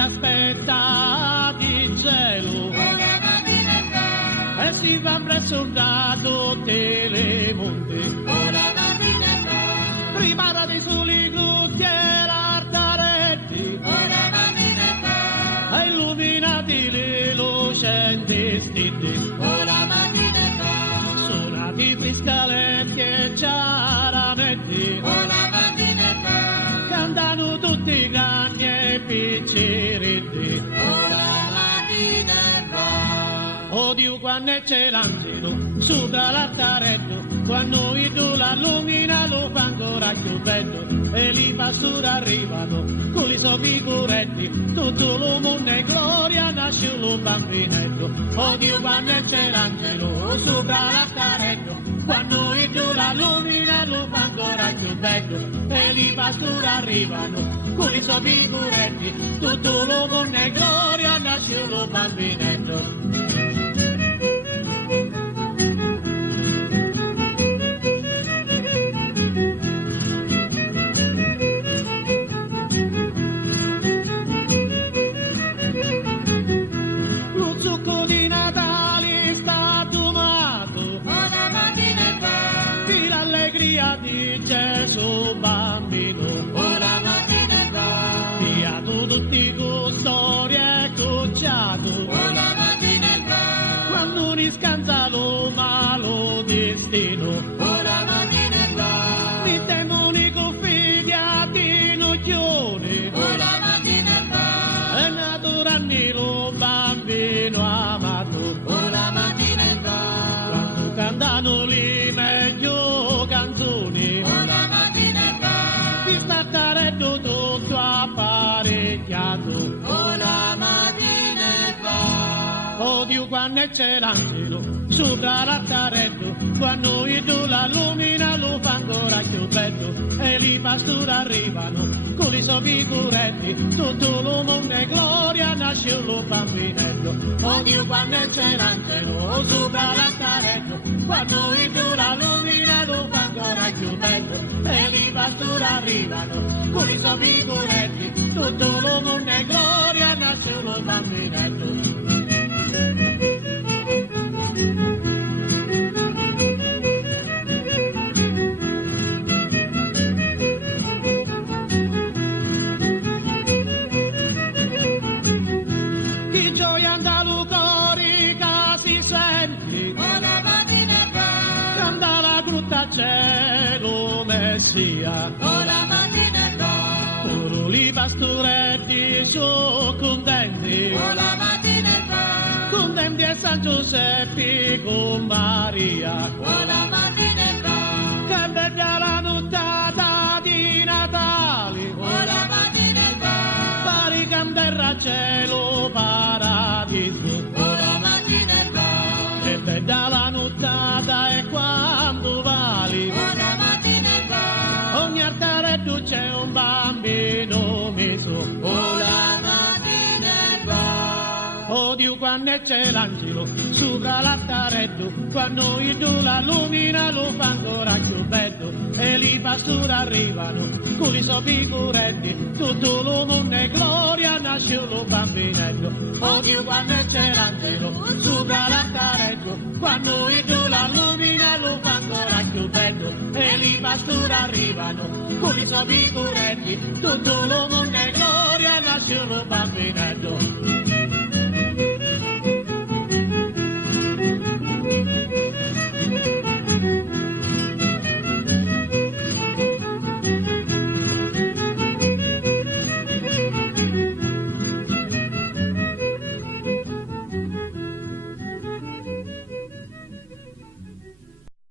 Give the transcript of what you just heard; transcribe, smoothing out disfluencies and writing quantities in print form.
Aspetta di cielo e si va presso da tutte le monte. Preparati sulle custiere artaretti e illuminati le lucenti stiti. Suonati friscaletti e ciarametti cantano tutti i grandi e picciritti. Odio quando c'è l'angelo sopra l'altaretto, quando il la lumina lo fa ancora più bello, e li pastori arrivano con i suoi figuretti, tutto lo mondo è gloria, nasce lo bambinetto. Odio quando c'è l'angelo sopra l'altaretto, quando il la lumina lo fa ancora più bello, e li pastori arrivano con i suoi figuretti, tutto lo mondo è gloria, nasce lo bambinetto. Di Gesù bambino, ora mattina e va, fiato tutti con storie cucciato, ora mattina e va, quando riscanza lo malo destino, ora mattina e va, mi demoni con figli di noglione, ora mattina e va, è nato ranni lo bambino amato, ora mattina e va, quando cantano li meglio canzoni, ora mattina e va, ti startaretto tutto apparecchiato, ora mattina e va. Odio quando c'è l'angelo sopra l'altaretto, quando il la lumina lo fa ancora più bello, e i pastori arrivano con i suoi figuretti, tutto lo mondo è gloria, nasce lo bambinetto. Odio quando c'è l'angelo sopra l'altaretto, quando il la lumina lo fa ancora più bello, e i pastori arrivano con i suoi figuretti, tutto lo mondo è gloria, nasce lo bambinetto. Di gioia andalo cori casi senti, ora mattina e va, canta la brutta cielo messia, ora mattina e va, puro li pastoretti sono contenti, ora mattina e va, contenti e San Giuseppe con Maria, ora mattina e va, che bella la nottata di Natale, ora mattina e va, pari canterra cielo paradiso, ora mattina e va, che bella la nottata e quando vali, ora mattina e va, ogni altaretto c'è un bambino meso, ora mattina e va, odio quando c'è l'angelo sopra l'altaretto, quando il la lumina lo fa ancora più bello, e i pastori arrivano con i suoi figuretti, tutto lo mondo è gloria, nasce lo bambinetto. Odio quando c'è l'angelo sopra l'altaretto, quando il la lumina lo fa ancora più bello, e i pastori arrivano con i suoi figuretti, tutto lo mondo è gloria, nasce lo bambinetto.